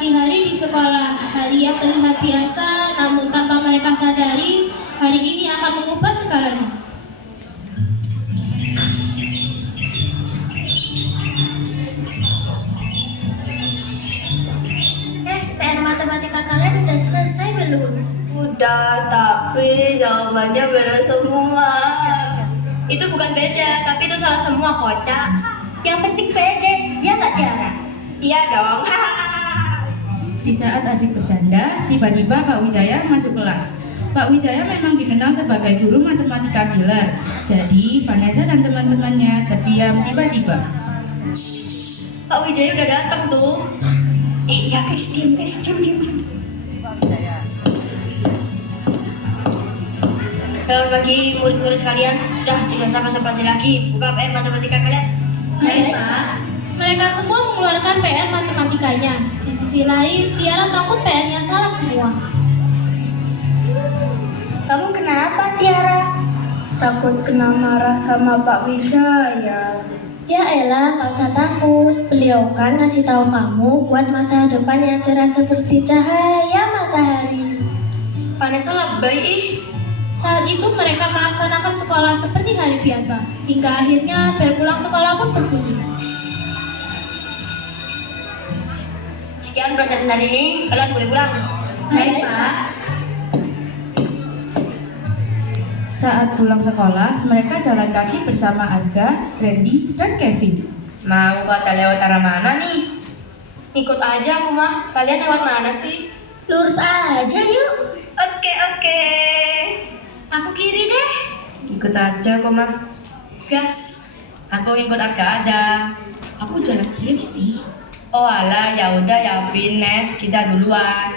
pagi hari di sekolah. Hari yang terlihat biasa, namun tanpa mereka sadari, hari ini akan mengubah segalanya. PR matematika kalian udah selesai belum? Udah, tapi jawabannya beda semua. Itu bukan beda, tapi itu salah semua, kocak. Yang penting pede, ya nggak Tiara? Iya dong. Di saat asik bercanda, tiba-tiba Pak Wijaya masuk kelas. Pak Wijaya memang dikenal sebagai guru matematika killer. Jadi, Vanessa dan teman-temannya terdiam tiba-tiba. Pak Wijaya udah datang tuh. Ya guys, diam. Selamat pagi murid-murid sekalian. Sudah tidak basa-basi lagi. Buka PR matematika kalian. Baik, Pak. Mereka semua mengeluarkan PR matematikanya. Di sisi lain, Tiara takut PR-nya salah semua. Kamu kenapa, Tiara? Takut kena marah sama Pak Wijaya. Ya elah, nggak usah takut. Beliau kan ngasih tahu kamu buat masa depan yang cerah seperti cahaya matahari. Vanessa lebay ih. Saat itu mereka melaksanakan sekolah seperti hari biasa. Hingga akhirnya bel pulang sekolah pun berbunyi. Sekian pelajaran hari ini, kalian boleh pulang. Baik, Pak. Saat pulang sekolah, mereka jalan kaki bersama Arga, Randy, dan Kevin. Mau pada lewat arah mana nih? Ikut aja aku mah. Kalian lewat mana sih? Lurus aja yuk. Oke. Aku kiri deh. Ikut aja kok mah. Gas. Aku ikut Arga aja. Aku jalan kiri sih. Oh alah, ya udah ya Vines, kita duluan.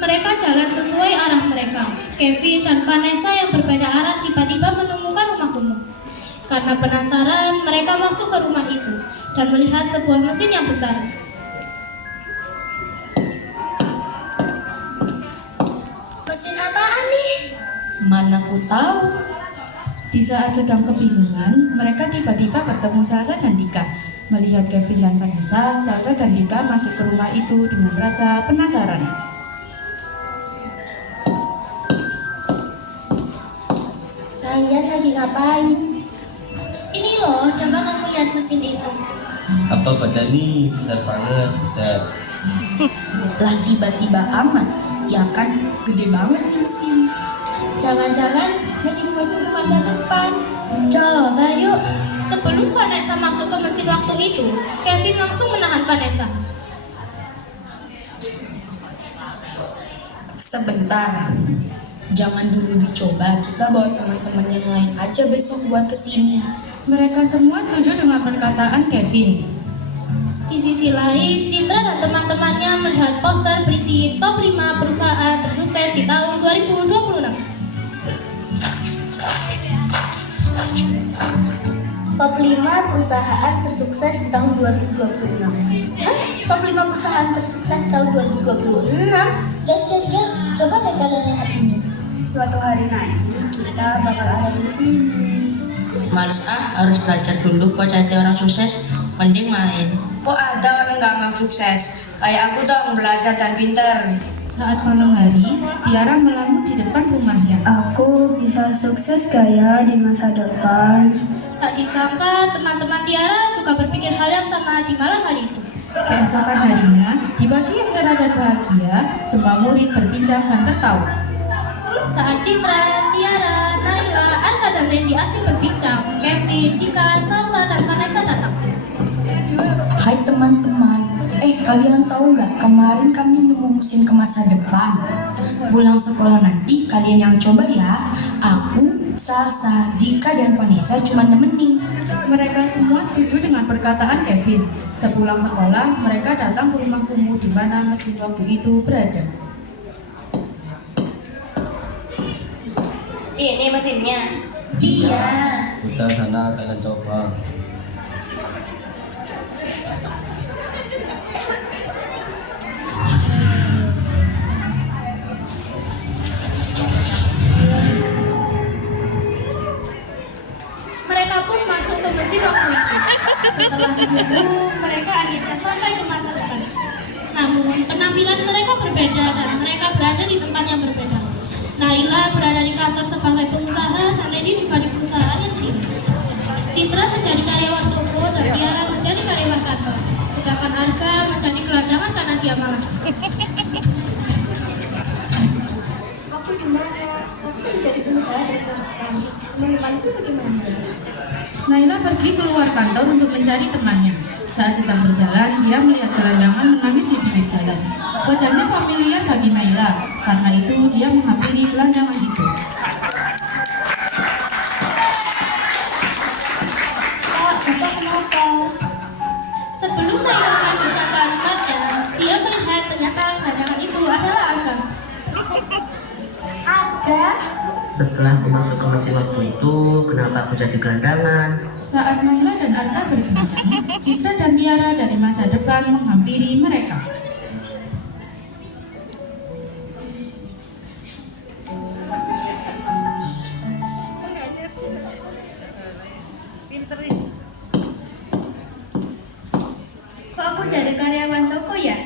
Mereka jalan sesuai arah mereka. Kevin dan Vanessa yang berbeda arah tiba-tiba menemukan rumah kumuh. Karena penasaran, mereka masuk ke rumah itu dan melihat sebuah mesin yang besar. Mesin apaan nih? Mana ku tahu. Di saat sedang kebingungan, mereka tiba-tiba bertemu Salsa dan Dika. Melihat Kevin dan Vanessa, Salsa dan Dika masuk ke rumah itu dengan rasa penasaran. Kalian lagi ngapain? Ini loh, coba kamu lihat mesin itu. Apa pada nih besar banget, besar. Lah tiba-tiba amat, ya kan gede banget nih mesin. Jangan-jangan mesin buat masa depan. Coba yuk. Sebelum Vanessa masuk ke mesin waktu itu, Kevin langsung menahan Vanessa. Sebentar, jangan dulu dicoba, kita bawa teman-teman yang lain aja besok buat kesini. Mereka semua setuju dengan perkataan Kevin. Di sisi lain, Citra dan teman-temannya melihat poster berisi top 5 perusahaan tersukses di tahun 2026. Top 5 perusahaan tersukses di tahun 2026. Hah? Top 5 perusahaan tersukses di tahun 2026? Guys, coba deh kalian lihat ini. Suatu hari nanti kita bakal ada di sini. Males harus belajar dulu buat jadi orang sukses, mending main. Kok ada orang nggak mau sukses? Kayak aku dong, belajar dan pinter. Saat malam hari, Tiara melamun di depan rumahnya. Aku bisa sukses gak ya di masa depan? Tak disangka, teman-teman Tiara juga berpikir hal yang sama di malam hari itu. Keesokan harinya, di pagi yang cerah dan bahagia, semua murid berbincang dan tertawa. Saat Citra, Tiara, Naila, Arka dan Randy asik berbincang, Kevin, Dika, Salsa, dan Vanessa datang. Hai teman-teman, kalian tahu nggak kemarin kami nemu mesin ke masa depan. Pulang sekolah nanti kalian yang coba ya. Aku, Salsa, Dika, dan Vanessa cuma nemenin. Mereka semua setuju dengan perkataan Kevin. Sepulang sekolah, mereka datang ke rumah kumuh di mana mesin waktu itu berada. Ini mesinnya. Iya. Udah sana kalian coba. Mereka pun masuk ke mesin sebelum mereka akhirnya sampai ke masa depan. Namun penampilan mereka berbeda dan mereka berada di tempat yang berbeda. Naila berada di kantor sebagai pengusaha dan Lady juga di perusahaannya sendiri. Citra menjadi karyawan toko dan Tiara menjadi karyawan kantor. Sedangkan Arga menjadi gelandangan karena dia malas. Aku di mana? Aku menjadi pengusaha di masa depan. Teman-temanku bagaimana? Naila pergi keluar kantor untuk mencari temannya. Saat sedang berjalan, dia melihat gelandangan menangis di pinggir jalan. Wajahnya familiar bagi Naila, karena itu dia menghampiri gelandangan itu. Kak, Bapak kenapa? Sebelum Naila melanjutkan kalimatnya, dia melihat ternyata gelandangan itu adalah Arga. Arga? Setelah aku masuk ke mesin waktu itu, kenapa aku jadi gelandangan? Saat Naila dan Arga berbincang, Citra dan Tiara dari masa depan menghampiri mereka. Kok aku jadi karyawan toko ya?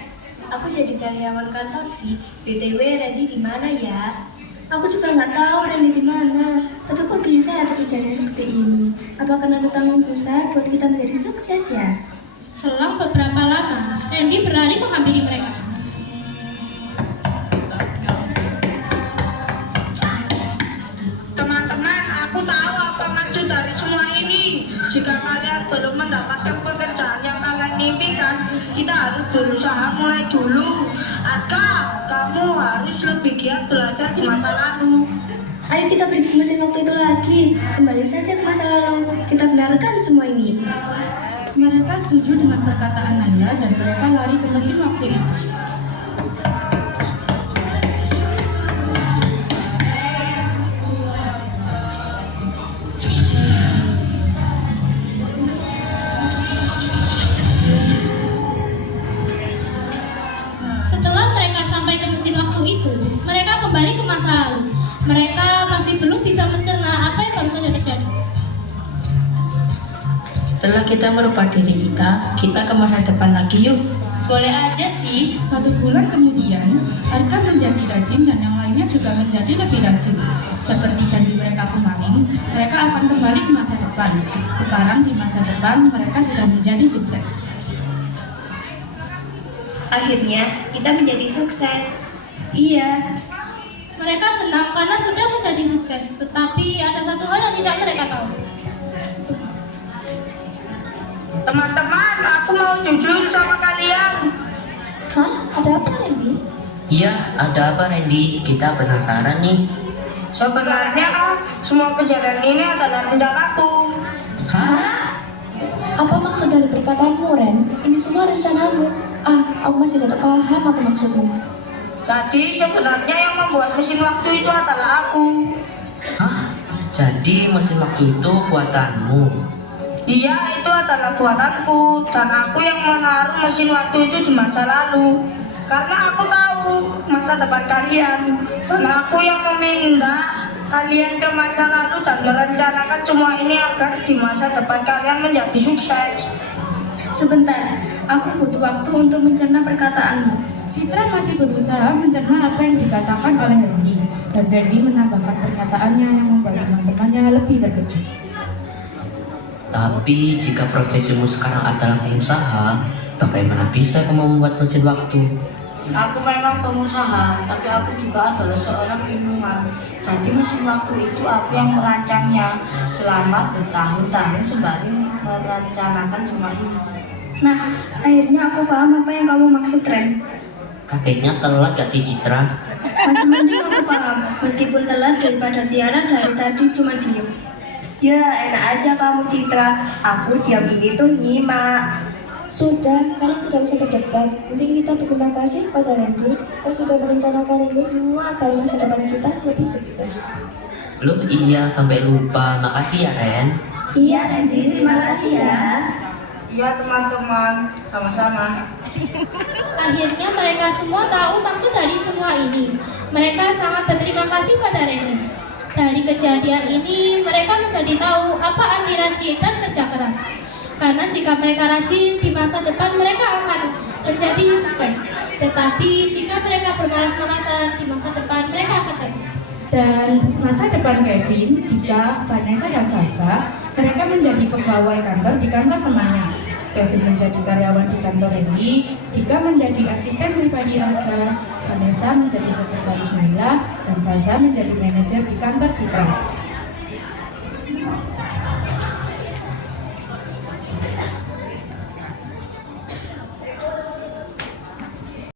Aku jadi karyawan kantor sih. BTW Randy di mana ya? Aku juga nggak tahu Randy di mana. Tapi kok bisa ya pekerjaannya seperti ini? Apa karena ada tanggung besar buat kita menjadi sukses ya? Selang beberapa lama, Randy berlari menghampiri mereka. Teman-teman, aku tahu apa maksud dari semua ini. Jika kalian belum mendapatkan pekerjaan yang kalian impikan, kita harus berusaha mulai dulu. Arka, kamu harus lebih giat belajar di masa lalu. Ayo kita pergi ke mesin waktu itu lagi. Kembali saja ke masa lalu. Kita benarkan semua ini. Mereka setuju dengan perkataan Naila dan mereka lari ke mesin waktu itu. Setelah mereka sampai ke mesin waktu itu, mereka kembali ke masa lalu. Mereka masih belum bisa mencerna apa yang baru saja terjadi. Setelah kita merubah diri kita ke masa depan lagi yuk. Boleh aja sih. 1 bulan kemudian, Arga menjadi rajin dan yang lainnya juga menjadi lebih rajin. Seperti janji mereka kemarin, mereka akan kembali ke masa depan. Sekarang di masa depan, mereka sudah menjadi sukses. Akhirnya kita menjadi sukses. Iya. Mereka senang karena sudah menjadi sukses, tetapi ada satu hal yang tidak mereka tahu. Teman-teman, aku mau jujur sama kalian. Hah? Ada apa Randy? Iya, ada apa Randy? Kita penasaran nih. Sebenarnya semua kejadian ini adalah rencanaku. Hah? Apa maksud dari perkataanmu Ren? Ini semua rencanamu. Aku masih tidak paham apa maksudmu. Jadi sebenarnya yang membuat mesin waktu itu adalah aku. Hah? Jadi mesin waktu itu buatanmu? Iya, itu adalah buatanku dan aku yang menaruh mesin waktu itu di masa lalu. Karena aku tahu masa depan kalian dan aku yang memindah kalian ke masa lalu dan merencanakan semua ini agar di masa depan kalian menjadi sukses. Sebentar, aku butuh waktu untuk mencerna perkataanmu. Citra masih berusaha mencerna apa yang dikatakan oleh Randy, dan Randy menambahkan perkataannya yang membuat teman-temannya lebih terkejut. Tapi jika profesimu sekarang adalah pengusaha, bagaimana bisa kamu membuat mesin waktu? Aku memang pengusaha, tapi aku juga adalah seorang ilmuwan. Jadi mesin waktu itu aku yang merancangnya selama bertahun-tahun sembari merencanakan semua ini. Nah, akhirnya aku paham apa yang kamu maksud Ren. Kakeknya telat gak sih Citra? Masih mending aku paham, meskipun telat daripada Tiara dari tadi cuma diem. Ya, enak aja kamu Citra. Aku diam ini tuh nyimak. Sudah, kalian tidak usah berdebat. Mending kita berterima kasih pada Randy yang sudah merencanakan ini semua agar masa depan kita lebih sukses. Loh iya, sampai lupa. Makasih ya Ren. Iya Randy, terima kasih ya. Iya teman-teman, sama-sama. Akhirnya mereka semua tahu maksud dari semua ini. Mereka sangat berterima kasih pada Randy. Dari kejadian ini, mereka menjadi tahu apa arti rajin dan kerja keras. Karena jika mereka rajin, di masa depan mereka akan menjadi sukses. Tetapi jika mereka bermalas-malasan, di masa depan mereka akan jatuh. Dan masa depan Kevin, Dika, Vanessa, dan Salsa, mereka menjadi pegawai kantor di kantor temannya. Kevin menjadi karyawan di kantor Randy, Dika menjadi asisten pribadi Alga, Vanessa menjadi sekretaris Naila, dan Salsa menjadi manajer di kantor Citra.